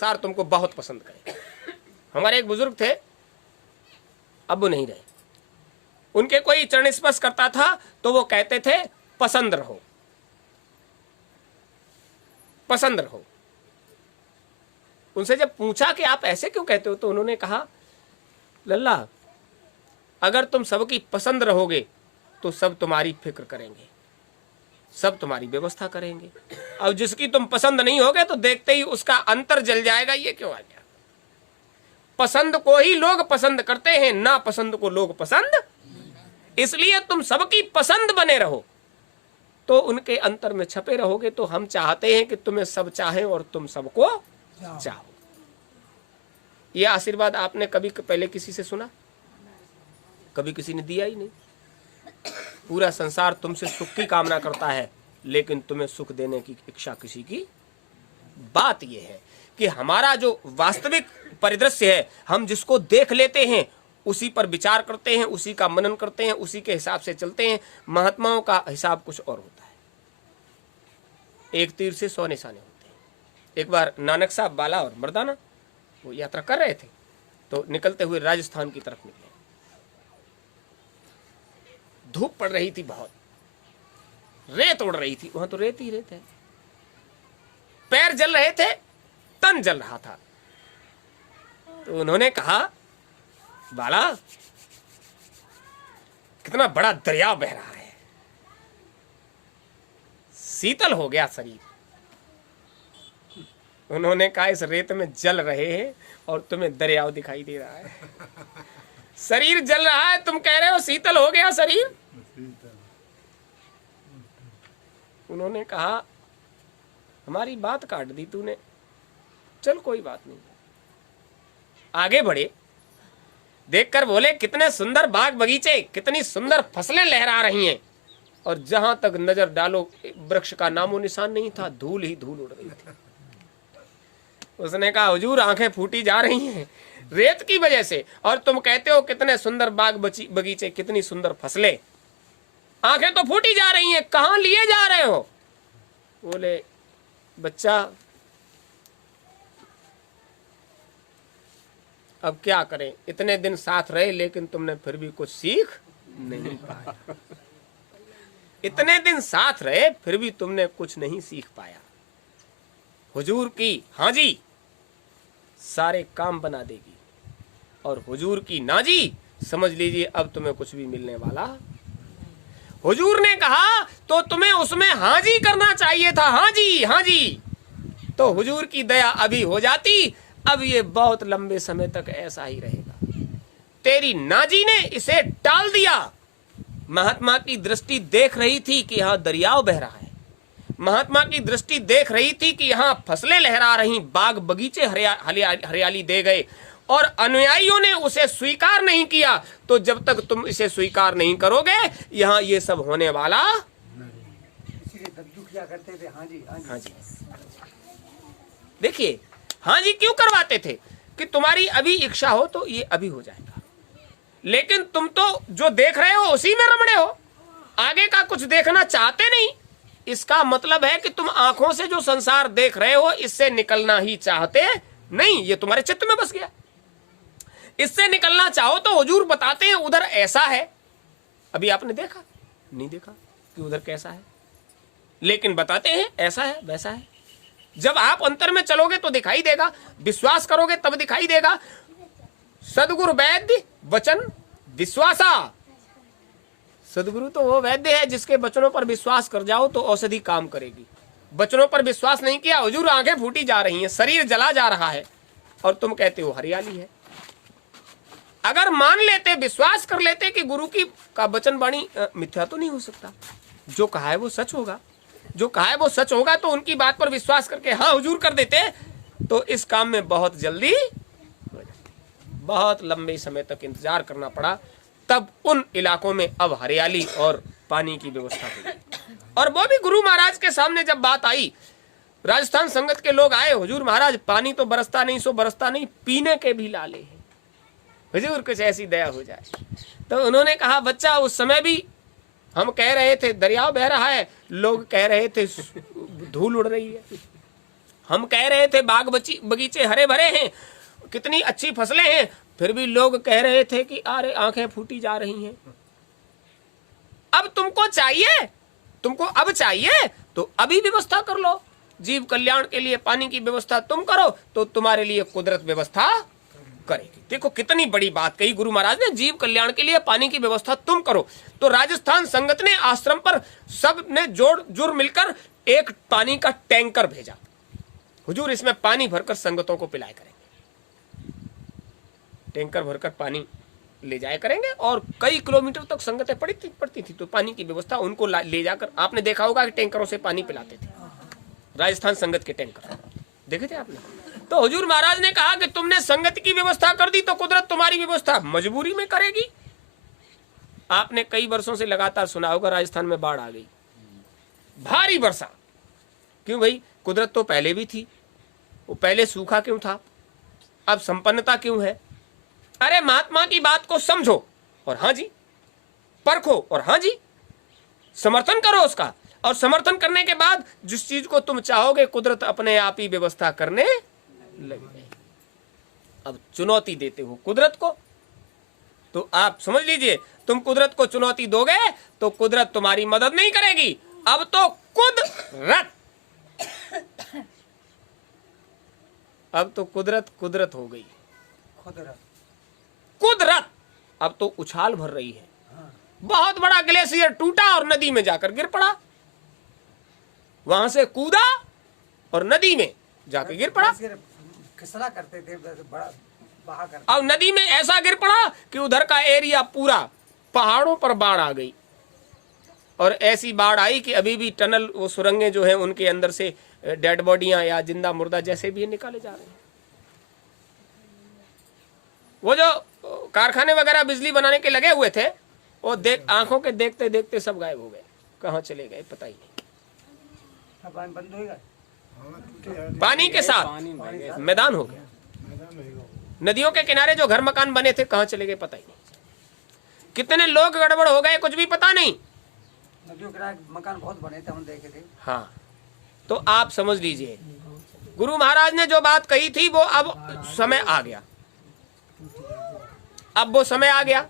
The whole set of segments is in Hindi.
संसार तुमको बहुत पसंद करे। हमारे एक बुजुर्ग थे, अब वो नहीं रहे, उनके कोई चरण स्पर्श करता था तो वो कहते थे पसंद रहो, पसंद रहो। उनसे जब पूछा कि आप ऐसे क्यों कहते हो, तो उन्होंने कहा लल्ला, अगर तुम सबकी पसंद रहोगे तो सब तुम्हारी फिक्र करेंगे, सब तुम्हारी व्यवस्था करेंगे। अब जिसकी तुम पसंद नहीं होगे तो देखते ही उसका अंतर जल जाएगा। ये क्यों आ गया? पसंद को ही लोग पसंद करते हैं, ना पसंद को लोग पसंद। इसलिए तुम सबकी पसंद बने रहो तो उनके अंतर में छपे रहोगे। तो हम चाहते हैं कि तुम्हें सब चाहें और तुम सबको चाहो। ये आशीर्वाद आपने कभी पहले किसी से सुना? कभी किसी ने दिया ही नहीं। पूरा संसार तुमसे सुख की कामना करता है, लेकिन तुम्हें सुख देने की इच्छा किसी की। बात यह है कि हमारा जो वास्तविक परिदृश्य है, हम जिसको देख लेते हैं उसी पर विचार करते हैं, उसी का मनन करते हैं, उसी के हिसाब से चलते हैं। महात्माओं का हिसाब कुछ और होता है। एक तीर से 100 निशाने होते हैं। एक बार नानक साहब बाला और मर्दाना वो यात्रा कर रहे थे, तो निकलते हुए राजस्थान की तरफ निकले। धूप पड़ रही थी बहुत, रेत उड़ रही थी, वहां तो रेत ही रेत है। पैर जल रहे थे, तन जल रहा था। तो उन्होंने कहा बाला, कितना बड़ा दरिया बह रहा है, शीतल हो गया शरीर। उन्होंने कहा इस रेत में जल रहे हैं और तुम्हें दरियाव दिखाई दे रहा है। शरीर जल रहा है, तुम कह रहे हो शीतल हो गया शरीर। उन्होंने कहा हमारी बात काट दी तूने, चल कोई बात नहीं। आगे बढ़े, देखकर बोले कितने सुंदर बाग बगीचे, कितनी सुंदर फसलें लहरा रही हैं, और जहां तक नजर डालो वृक्ष का नामो निशान नहीं था, धूल ही धूल उड़ रही थी। उसने कहा हुजूर आंखें फूटी जा रही हैं रेत की वजह से, और तुम कहते हो कितने सुंदर बाग बगीचे, कितनी सुंदर फसलें, आंखें तो फूटी जा रही हैं, कहां लिए जा रहे हो? बोले बच्चा अब क्या करें, इतने दिन साथ रहे लेकिन तुमने फिर भी कुछ सीख नहीं पाया। इतने दिन साथ रहे फिर भी तुमने कुछ नहीं सीख पाया। हुजूर की हाँ जी सारे काम बना देगी, और हुजूर की ना जी समझ लीजिए अब तुम्हें कुछ भी मिलने वाला। हुजूर ने कहा तो तुम्हें उसमें हाँ जी करना चाहिए था, हाँ जी हाँ जी, तो हुजूर की दया अभी हो जाती। अब ये बहुत लंबे समय तक ऐसा ही रहेगा। तेरी नाजी ने इसे टाल दिया। महात्मा की दृष्टि देख रही थी कि यहाँ दरियाव बह रहा है, महात्मा की दृष्टि देख रही थी कि यहाँ फसलें लहरा रही, बाग बगीचे हरियाली दे गए, और अनुयायियों ने उसे स्वीकार नहीं किया। तो जब तक तुम इसे स्वीकार नहीं करोगे यहाँ ये सब होने वाला। करते थे हाँ जी हाँ जी। देखिए हाँ जी क्यों करवाते थे कि तुम्हारी अभी इच्छा हो तो ये अभी हो जाएगा, लेकिन तुम तो जो देख रहे हो उसी में रमणे हो, आगे का कुछ देखना चाहते नहीं। इसका मतलब है कि तुम आंखों से जो संसार देख रहे हो इससे निकलना ही चाहते नहीं, ये तुम्हारे चित्त में बस गया। इससे निकलना चाहो तो हुजूर बताते हैं उधर ऐसा है। अभी आपने देखा नहीं देखा कि उधर कैसा है, लेकिन बताते हैं ऐसा है वैसा है। जब आप अंतर में चलोगे तो दिखाई देगा, विश्वास करोगे तब दिखाई देगा। सदगुरु वैद्य वचन विश्वासा। सदगुरु तो वो वैद्य है जिसके वचनों पर विश्वास कर जाओ तो औषधि काम करेगी। वचनों पर विश्वास नहीं किया, हुजूर आंखें फूटी जा रही हैं, शरीर जला जा रहा है, और तुम कहते हो हरियाली है। अगर मान लेते, विश्वास कर लेते कि गुरु की का वचन वाणी मिथ्या तो नहीं हो सकता, जो कहा है वो सच होगा, जो कहा है वो सच होगा, तो उनकी बात पर विश्वास करके हाँ हुजूर कर देते, तो इस काम में बहुत जल्दी, बहुत लंबे समय तक इंतजार करना पड़ा। तब उन इलाकों में अब हरियाली और पानी की व्यवस्था हुई, और वो भी गुरु महाराज के सामने जब बात आई, राजस्थान संगत के लोग आए, हुजूर महाराज पानी तो बरसता नहीं सो बरसता नहीं, पीने के भी लाले हैं, हुजूर कुछ ऐसी दया हो जाए। तो उन्होंने कहा बच्चा उस समय भी हम कह रहे थे दरिया बह रहा है, लोग कह रहे थे धूल उड़ रही है, हम कह रहे थे बाग बगीचे हरे भरे हैं, कितनी अच्छी फसलें हैं, फिर भी लोग कह रहे थे कि अरे आंखें फूटी जा रही हैं। अब तुमको चाहिए, तुमको अब चाहिए तो अभी व्यवस्था कर लो। जीव कल्याण के लिए पानी की व्यवस्था तुम करो तो तुम्हारे लिए कुदरत व्यवस्था करेगी। देखो कितनी बड़ी बात कही गुरु महाराज ने, जीव कल्याण के लिए पानी की व्यवस्था तुम करो। तो राजस्थान संगत ने आश्रम पर सब ने जोड़ जुड़ मिलकर एक पानी का टैंकर भेजा। हुजूर इसमें पानी भरकर संगतों को पिलाया करेंगे। टैंकर भरकर पानी ले जाया करेंगे और कई किलोमीटर तक संगतें पड़ती थी तो पानी की व्यवस्था उनको ले जाकर, आपने देखा होगा कि टैंकरों से पानी पिलाते थे, राजस्थान संगत के टैंकर देखे थे आपने। तो हुजूर महाराज ने कहा कि तुमने संगत की व्यवस्था कर दी तो कुदरत तुम्हारी व्यवस्था मजबूरी में करेगी। आपने कई वर्षों से लगातार सुना होगा राजस्थान में बाढ़ आ गई, भारी वर्षा। क्यों भाई? कुदरत तो पहले भी थी, वो पहले सूखा क्यों था, अब संपन्नता क्यों है? अरे महात्मा की बात को समझो और हाँ जी, परखो और हाँ जी, समर्थन करो उसका, और समर्थन करने के बाद जिस चीज को तुम चाहोगे कुदरत अपने आप ही व्यवस्था करने लगेगी। अब चुनौती देते हो कुदरत को, तो आप समझ लीजिए तुम कुदरत को चुनौती दोगे तो कुदरत तुम्हारी मदद नहीं करेगी। अब तो कुदरत, अब तो कुदरत हो गई। कुदरत अब तो उछाल भर रही है। बहुत बड़ा ग्लेशियर टूटा और नदी में जाकर गिर पड़ा, वहां से कूदा और नदी में जाकर गिर पड़ा। खिसला करते थे, बड़ा बहा करते। अब नदी में ऐसा गिर पड़ा कि उधर का एरिया पूरा पहाड़ों पर बाढ़ आ गई, और ऐसी बाढ़ आई कि अभी भी टनल, वो सुरंगें जो हैं उनके अंदर से डेड बॉडियां या जिंदा मुर्दा जैसे भी निकाले जा रहे हैं। वो जो कारखाने वगैरह बिजली बनाने के लगे हुए थे वो आंखों के देखते देखते सब गायब हो गए, कहाँ चले गए पता ही नहीं। बंद हो गया, पानी के साथ मैदान हो गया। नदियों के किनारे जो घर मकान बने थे कहाँ चले गए पता ही नहीं। कितने लोग गड़बड़ हो गए कुछ भी पता नहीं। नदियों के मकान बहुत बने थे, हम देखे थे। हाँ, तो आप समझ लीजिए गुरु महाराज ने जो बात कही थी वो अब समय आ गया, अब वो समय आ गया।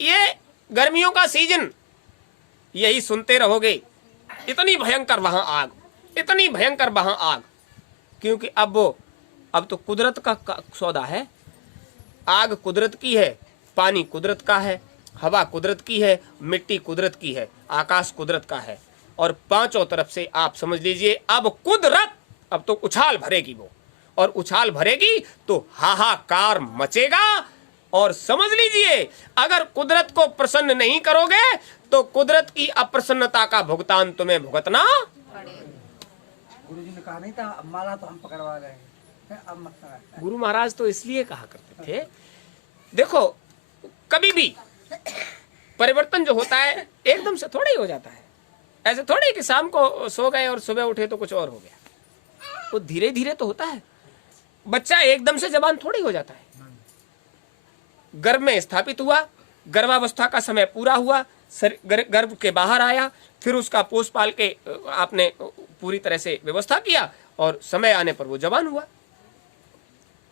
ये गर्मियों का सीजन यही सुनते रहोगे, इतनी भयंकर वहां आग, इतनी भयंकर वहां आग, क्योंकि अब तो कुदरत का सौदा है। आग कुदरत की है, पानी कुदरत का है, हवा कुदरत की है, मिट्टी कुदरत की है, आकाश कुदरत का है, और पांचों तरफ से आप समझ लीजिए अब कुदरत अब तो उछाल भरेगी वो, और उछाल भरेगी तो हाहाकार मचेगा। और समझ लीजिए अगर कुदरत को प्रसन्न नहीं करोगे तो कुदरत की अप्रसन्नता का भुगतान तुम्हें भुगतना। गुरुजी ने कहा नहीं था माला तो हम पकड़वा गए, अब मत करा। गुरु महाराज तो इसलिए कहा करते थे, देखो कभी भी परिवर्तन जो होता है एकदम से थोड़ा ही हो जाता है। ऐसे थोड़े कि शाम को सो गए और सुबह उठे तो कुछ और हो गया, वो धीरे धीरे तो होता है। बच्चा एकदम से जवान थोड़ी हो जाता है। गर्भ में स्थापित हुआ, गर्भावस्था का समय पूरा हुआ, गर्भ के बाहर आया, फिर उसका पोष पाल के आपने पूरी तरह से व्यवस्था किया और समय आने पर वो जवान हुआ।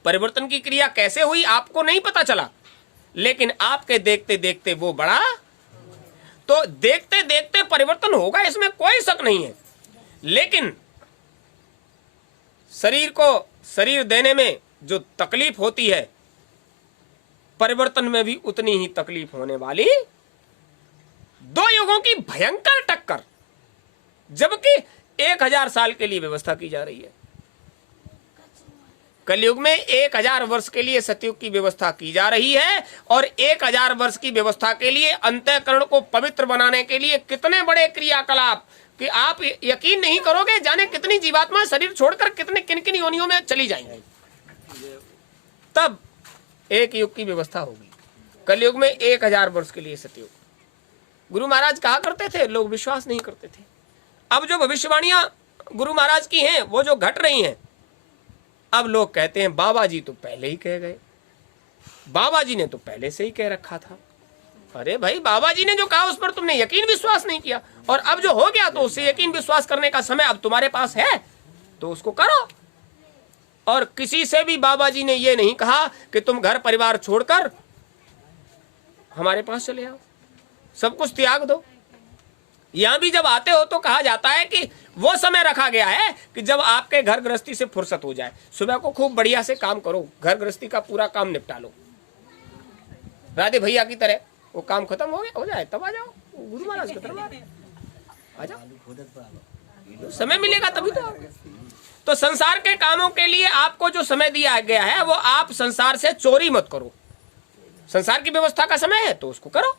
परिवर्तन की क्रिया कैसे हुई आपको नहीं पता चला, लेकिन आपके देखते देखते वो बड़ा, तो देखते देखते परिवर्तन होगा इसमें कोई शक नहीं है। लेकिन शरीर को शरीर देने में जो तकलीफ होती है, परिवर्तन में भी उतनी ही तकलीफ होने वाली। दो युगों की भयंकर टक्कर, जबकि 1000 साल के लिए व्यवस्था की जा रही है। कलयुग में 1000 वर्ष के लिए सतयुग की व्यवस्था की जा रही है, और 1000 वर्ष की व्यवस्था के लिए अंतःकरण को पवित्र बनाने के लिए कितने बड़े क्रियाकलाप कि आप यकीन नहीं करोगे, जाने कितनी जीवात्मा शरीर छोड़कर कितने किन किन योनियों में चली जाएंगी, तब एक युग की व्यवस्था होगी। कलयुग में 1000 वर्ष के लिए सतयुग। गुरु महाराज कहा करते थे, लोग विश्वास नहीं करते थे। अब जो भविष्यवाणियां गुरु महाराज की हैं वो जो घट रही हैं, अब लोग कहते हैं बाबा जी तो पहले ही कह गए, बाबा जी ने तो पहले से ही कह रखा था, अरे भाई, बाबा जी ने जो कहा उस पर तुमने यकीन विश्वास नहीं किया, और अब जो हो गया तो उससे यकीन विश्वास करने का समय अब तुम्हारे पास है, तो उसको करो। और किसी से भी बाबा जी ने ये नहीं कहा कि तुम घर परिवार छोड़कर हमारे पास चले आओ, सब कुछ त्याग दो। यहां भी जब आते हो तो कहा जाता है कि वो समय रखा गया है कि जब आपके घर गृहस्थी से फुर्सत हो जाए, सुबह को खूब बढ़िया से काम करो, घर गृहस्थी का पूरा काम निपटा लो, राधे भैया की तरह वो काम खत्म हो जाए तब आ जाओ गुरु महाराज की तरफ आ जाओ, समय मिलेगा तभी तो आओ। तो संसार के कामों के लिए आपको जो समय दिया गया है वो आप संसार से चोरी मत करो। संसार की व्यवस्था का समय है तो उसको करो,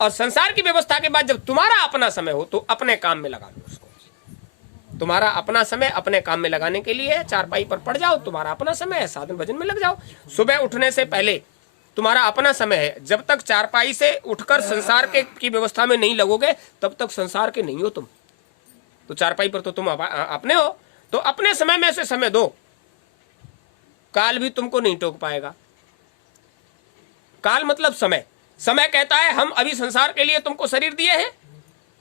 और संसार की व्यवस्था के बाद जब तुम्हारा अपना समय हो तो अपने काम में लगा लो उसको। तुम्हारा अपना समय अपने काम में लगाने के लिए चारपाई पर पड़ जाओ, तुम्हारा अपना समय है, साधन भजन में लग जाओ। सुबह उठने से पहले तुम्हारा अपना समय है, जब तक चारपाई से उठकर संसार के की व्यवस्था में नहीं लगोगे तब तक संसार के नहीं हो तुम। तो चारपाई पर तो तुम अपने हो, तो अपने समय में से समय दो, काल भी तुमको नहीं टोक पाएगा। काल मतलब समय, समय कहता है हम अभी संसार के लिए तुमको शरीर दिए हैं,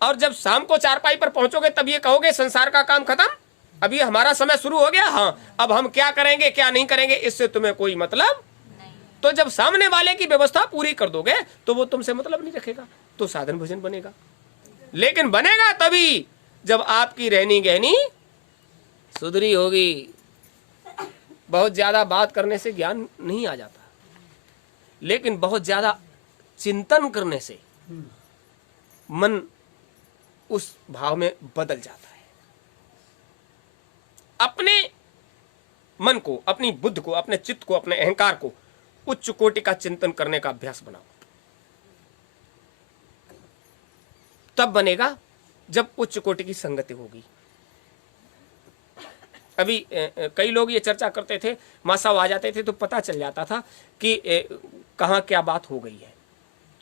और जब शाम को चारपाई पर पहुंचोगे तब ये कहोगे संसार का काम खत्म, अभी हमारा समय शुरू हो गया, हाँ अब हम क्या करेंगे क्या नहीं करेंगे इससे तुम्हें कोई मतलब नहीं। तो जब सामने वाले की व्यवस्था पूरी कर दोगे तो वो तुमसे मतलब नहीं रखेगा, तो साधन भजन बनेगा। लेकिन बनेगा तभी जब आपकी रहनी गहनी सुधरी होगी। बहुत ज्यादा बात करने से ज्ञान नहीं आ जाता, लेकिन बहुत ज्यादा चिंतन करने से मन उस भाव में बदल जाता है। अपने मन को, अपनी बुद्धि को, अपने चित्त को, अपने अहंकार को उच्च कोटि का चिंतन करने का अभ्यास बनाओ, तब बनेगा जब उच्च कोटि की संगति होगी। अभी कई लोग ये चर्चा करते थे, माँ साहब आ जाते थे तो पता चल जाता था कि कहाँ क्या बात हो गई है।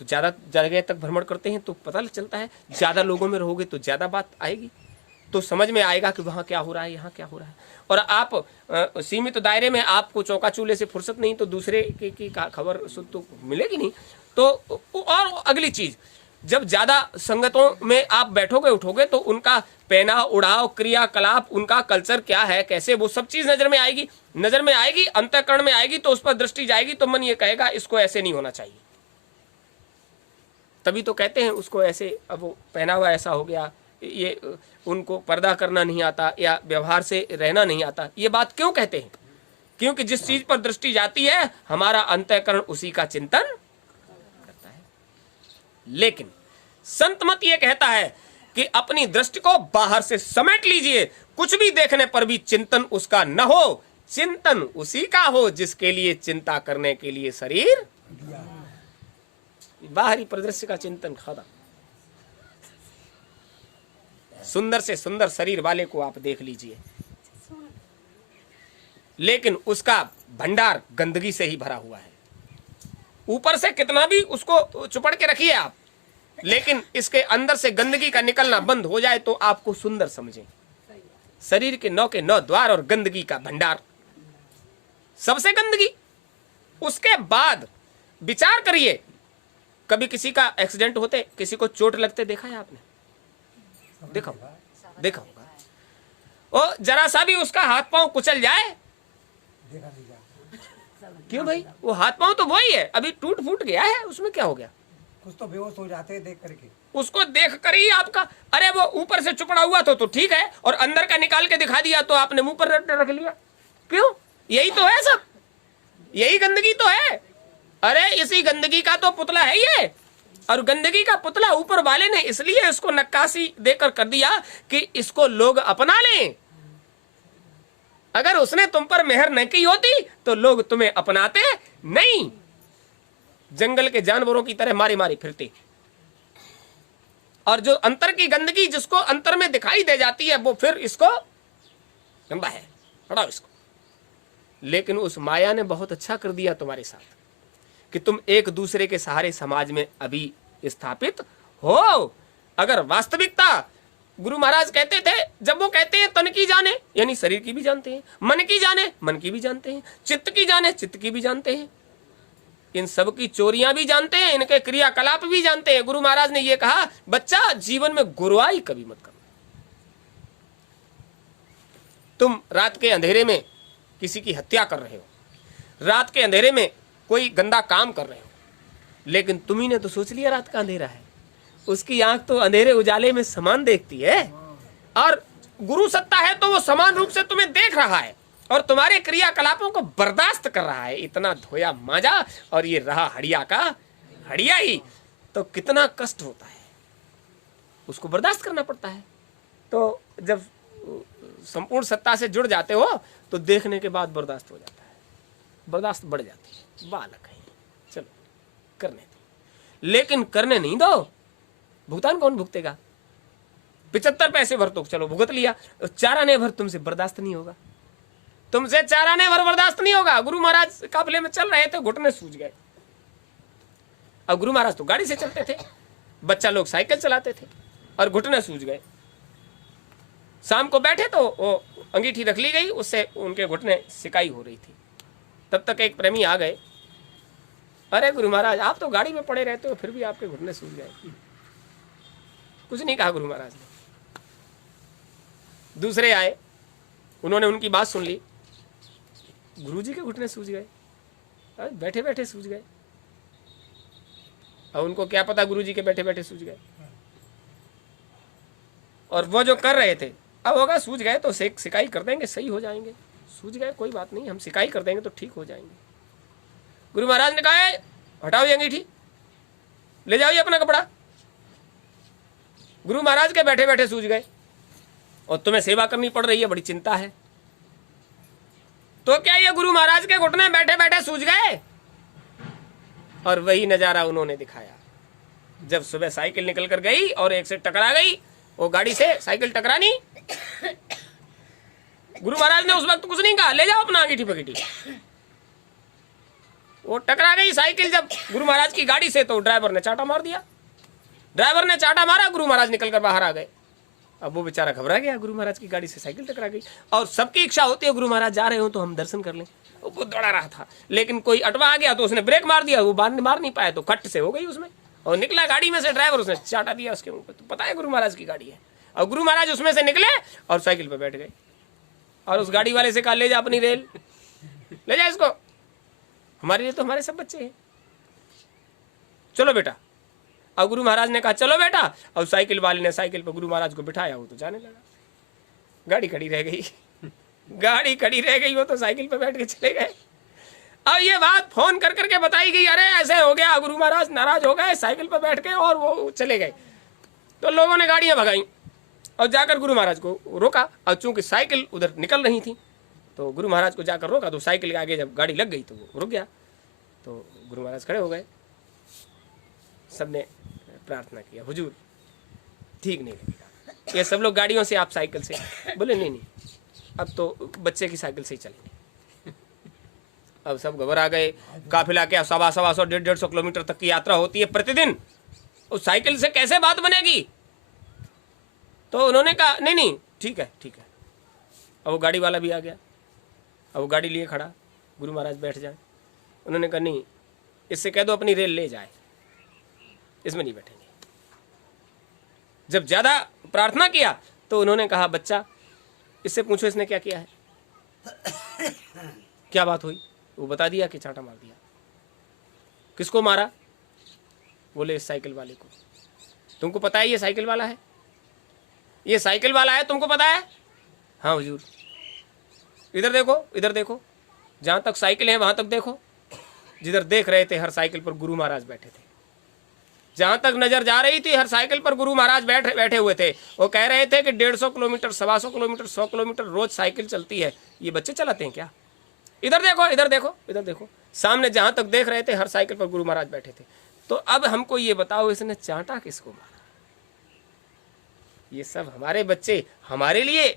तो ज़्यादा जगह तक भ्रमण करते हैं तो पता चलता है, ज़्यादा लोगों में रहोगे तो ज़्यादा बात आएगी, तो समझ में आएगा कि वहाँ क्या हो रहा है, यहाँ क्या हो रहा है। और आप सीमित दायरे में आपको चौका चूल्हे से फुर्सत नहीं तो दूसरे की खबर तो मिलेगी नहीं। तो और अगली चीज़, जब ज़्यादा संगतों में आप बैठोगे उठोगे तो उनका पहना उड़ाव क्रियाकलाप, उनका कल्चर क्या है कैसे, वो सब चीज़ नज़र में आएगी, अंतःकरण में आएगी, तो उस पर दृष्टि जाएगी तो मन ये कहेगा इसको ऐसे नहीं होना चाहिए। तभी तो कहते हैं उसको ऐसे, अब वो पहना हुआ ऐसा हो गया, ये उनको पर्दा करना नहीं आता या व्यवहार से रहना नहीं आता। ये बात क्यों कहते हैं? क्योंकि जिस चीज पर दृष्टि जाती है हमारा अंतःकरण उसी का चिंतन करता है। लेकिन संत मत ये कहता है कि अपनी दृष्टि को बाहर से समेट लीजिए, कुछ भी देखने पर भी चिंतन उसका न हो, चिंतन उसी का हो जिसके लिए चिंता करने के लिए शरीर। बाहरी परिदृश्य का चिंतन खत्म। सुंदर से सुंदर शरीर वाले को आप देख लीजिए, लेकिन उसका भंडार गंदगी से ही भरा हुआ है। ऊपर से कितना भी उसको चुपड़ के रखिए आप, लेकिन इसके अंदर से गंदगी का निकलना बंद हो जाए तो आपको सुंदर समझें। शरीर के 9 के 9 द्वार और गंदगी का भंडार, सबसे गंदगी। उसके बाद विचार करिए, कभी किसी का एक्सीडेंट होते, किसी को चोट लगते देखा है आपने? देखा होगा। और जरा सा भी उसका हाथ पांव कुचल जाए, क्यों भाई? वो हाथ पांव तो वही है, अभी टूट फूट गया है, उसमें क्या हो गया? कुछ तो बेहोश हो जाते हैं देख करके। उसको देख कर ही आपका, अरे वो ऊपर से चुपड़ा हुआ तो ठीक है, और अंदर का निकाल के दिखा दिया तो आपने मुंह पर रख लिया। क्यों? यही तो है सब, यही गंदगी तो है। अरे इसी गंदगी का तो पुतला है ये, और गंदगी का पुतला ऊपर वाले ने इसलिए इसको नक्काशी देकर कर दिया कि इसको लोग अपना लें। अगर उसने तुम पर मेहर न की होती तो लोग तुम्हें अपनाते नहीं, जंगल के जानवरों की तरह मारी मारी फिरते। और जो अंतर की गंदगी जिसको अंतर में दिखाई दे जाती है वो फिर इसको गंदा है, हटाओ इसको। लेकिन उस माया ने बहुत अच्छा कर दिया तुम्हारे साथ कि तुम एक दूसरे के सहारे समाज में अभी स्थापित हो। अगर वास्तविकता, गुरु महाराज कहते थे, जब वो कहते हैं तन की जाने, यानी शरीर की भी जानते हैं, मन की जाने मन की भी जानते हैं, चित्त की जाने चित्त की भी जानते हैं, इन सब की चोरियां भी जानते हैं, इनके क्रियाकलाप भी जानते हैं। गुरु महाराज ने ये कहा, बच्चा जीवन में गुरुआई कभी मत करो। तुम रात के अंधेरे में किसी की हत्या कर रहे हो, रात के अंधेरे में कोई गंदा काम कर रहे हो, लेकिन तुम्ही ने तो सोच लिया रात का अंधेरा है। उसकी आंख तो अंधेरे उजाले में समान देखती है, और गुरु सत्ता है तो वो समान रूप से तुम्हें देख रहा है और तुम्हारे क्रियाकलापों को बर्दाश्त कर रहा है। इतना धोया मांजा और ये रहा हड़िया का हड़िया ही, तो कितना कष्ट होता है, उसको बर्दाश्त करना पड़ता है। तो जब संपूर्ण सत्ता से जुड़ जाते हो तो देखने के बाद बर्दाश्त हो जाता है, बर्दाश्त बढ़ जाती है। बालक है, चलो करने दो, लेकिन करने नहीं दो। भुगतान कौन भुगतेगा? 75 पैसे भर तो चलो भुगत लिया, 4 आने भर तुमसे बर्दाश्त नहीं होगा, तुमसे 4 आने भर बर्दाश्त नहीं होगा। गुरु महाराज काफिले में चल रहे थे, घुटने सूज गए। अब गुरु महाराज तो गाड़ी से चलते थे, बच्चा लोग साइकिल चलाते थे, और घुटने सूज गए। शाम को बैठे तो वो अंगीठी रख ली गई, उससे उनके घुटने सिकाई हो रही थी। तब तक एक प्रेमी आ गए, अरे गुरु महाराज आप तो गाड़ी में पड़े रहते हो, फिर भी आपके घुटने सूज गए। कुछ नहीं कहा गुरु महाराज ने। दूसरे आए, उन्होंने उनकी बात सुन ली, गुरुजी के घुटने सूज गए, बैठे बैठे सूज गए। और उनको क्या पता गुरुजी के बैठे बैठे सूज गए, और वो जो कर रहे थे, अब होगा सूज गए तो सिकाई कर देंगे, सही हो जाएंगे। सूज गए कोई बात नहीं, हम सिकाई कर देंगे तो ठीक हो जाएंगे। गुरु महाराज ने कहा, हटाओ ये अंगीठी, ले जाओ ये अपना कपड़ा। गुरु महाराज के बैठे बैठे सूज गए, और तुम्हें सेवा करनी पड़ रही है, बड़ी चिंता है। तो क्या ये गुरु महाराज के घुटने बैठे बैठे सूज गए? और वही नजारा उन्होंने दिखाया। जब सुबह साइकिल निकल कर गई और एक से टकरा गई, वो गाड़ी से साइकिल टकरानी, गुरु महाराज ने उस वक्त कुछ नहीं कहा, ले जाओ अपना अंगीठी पगीठी। वो टकरा गई साइकिल जब गुरु महाराज की गाड़ी से, तो ड्राइवर ने चाटा मार दिया। ड्राइवर ने चाटा मारा, गुरु महाराज निकल कर बाहर आ गए। अब वो बेचारा घबरा गया, गुरु महाराज की गाड़ी से साइकिल टकरा गई। और सबकी इच्छा होती है गुरु महाराज जा रहे हो तो हम दर्शन कर लें। वो दौड़ा रहा था, लेकिन कोई अटवा आ गया तो उसने ब्रेक मार दिया, वो मार नहीं पाया, तो खट से हो गई उसमें, और निकला गाड़ी में से ड्राइवर, उसने चाटा दिया उसके मुंह पे। तो पता है गुरु महाराज की गाड़ी है। और गुरु महाराज उसमें से निकले और साइकिल पे बैठ गए, और उस गाड़ी वाले से कहा, ले जा अपनी रेल, ले जा इसको, हमारे लिए तो हमारे सब बच्चे हैं, चलो बेटा। और गुरु महाराज ने कहा, चलो बेटा। और साइकिल वाले ने साइकिल पर गुरु महाराज को बिठाया, वो तो जाने लगा। गाड़ी खड़ी रह गई, गाड़ी खड़ी रह गई, वो तो साइकिल पे बैठ के चले गए। अब ये बात फोन कर करके बताई गई, अरे ऐसे हो गया, गुरु महाराज नाराज हो गए, साइकिल पे बैठ के और वो चले गए। तो लोगों ने गाड़ियां भगाई और जाकर गुरु महाराज को रोका। और चूंकि साइकिल उधर निकल रही थी, तो गुरु महाराज को जाकर रोका, तो साइकिल के आगे जब गाड़ी लग गई तो वो रुक गया। तो गुरु महाराज खड़े हो गए, सबने प्रार्थना किया, हुजूर ठीक नहीं लगेगा, ये सब लोग गाड़ियों से, आप साइकिल से। बोले नहीं नहीं, अब तो बच्चे की साइकिल से ही चलेंगे। अब सब घबरा गए। काफिला क्या 125 150 किलोमीटर तक की यात्रा होती है प्रतिदिन, उस साइकिल से कैसे बात बनेगी? तो उन्होंने कहा नहीं नहीं ठीक है ठीक है। अब वो गाड़ी वाला भी आ गया, अब वो गाड़ी लिए खड़ा, गुरु महाराज बैठ जाए। उन्होंने कहा नहीं, इससे कह दो अपनी रेल ले जाए, इसमें नहीं बैठेंगे। जब ज्यादा प्रार्थना किया तो उन्होंने कहा, बच्चा इससे पूछो इसने क्या किया है, क्या बात हुई? वो बता दिया कि चांटा मार दिया। किसको मारा? बोले इस साइकिल वाले को। तुमको पता है ये साइकिल वाला है? ये साइकिल वाला है, तुमको पता है? हाँ हुजूर। इधर देखो, इधर देखो, जहां तक साइकिल है वहां तक देखो। जिधर देख रहे थे हर साइकिल पर गुरु महाराज बैठे थे, जहां तक नजर जा रही थी हर साइकिल पर गुरु महाराज बैठे हुए थे। वो कह रहे थे कि 150 किलोमीटर, 125 किलोमीटर, 100 किलोमीटर रोज साइकिल चलती है, ये बच्चे चलाते हैं क्या? इधर देखो, इधर देखो, इधर देखो। सामने जहां तक देख रहे थे हर साइकिल पर गुरु महाराज बैठे थे। तो अब हमको ये बताओ, इसने चांटा किसको मारा? ये सब हमारे बच्चे हमारे लिए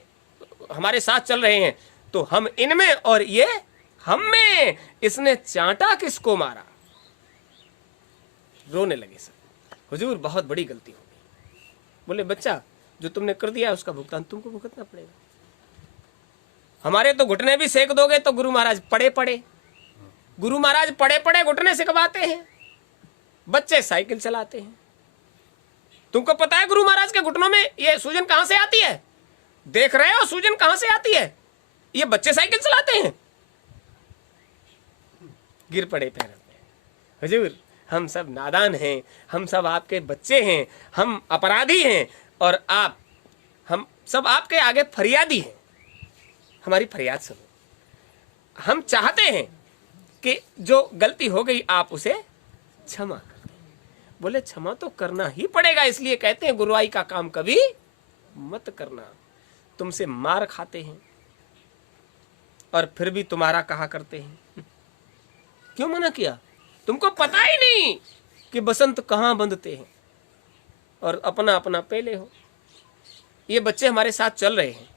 हमारे साथ चल रहे हैं, तो हम इनमें और ये हम में, इसने चांटा किसको मारा? रोने लगे सब। हुजूर बहुत बड़ी गलती हो गई। बोले बच्चा, जो तुमने कर दिया उसका भुगतान तुमको भुगतना पड़ेगा। हमारे तो घुटने भी सेक दोगे तो गुरु महाराज पड़े पड़े, गुरु महाराज पड़े पड़े घुटने सिखवाते हैं, बच्चे साइकिल चलाते हैं। तुमको पता है गुरु महाराज के घुटनों में ये सूजन कहां से आती है? देख रहे हो सूजन कहां से आती है? ये बच्चे साइकिल चलाते हैं, गिर पड़े पैरों में। हुजूर हम सब नादान हैं, हम सब आपके बच्चे हैं, हम अपराधी हैं और हम सब आपके आगे फरियादी हैं, हमारी फरियाद सुनो। हम चाहते हैं कि जो गलती हो गई आप उसे क्षमा कर दें। बोले क्षमा तो करना ही पड़ेगा, इसलिए कहते हैं गुरुआई का काम कभी मत करना। तुमसे मार खाते हैं और फिर भी तुम्हारा कहा करते हैं। क्यों मना किया? तुमको पता ही नहीं कि बसंत कहाँ बंधते हैं और अपना अपना पहले हो। ये बच्चे हमारे साथ चल रहे हैं,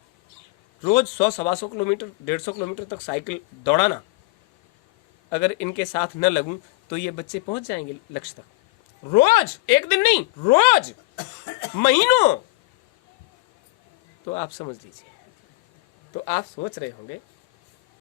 रोज 100-125 किलोमीटर 150 किलोमीटर तक साइकिल दौड़ाना। अगर इनके साथ न लगूं तो ये बच्चे पहुंच जाएंगे लक्ष्य तक। रोज, एक दिन नहीं, रोज, महीनों। तो आप समझ लीजिए। तो आप सोच रहे होंगे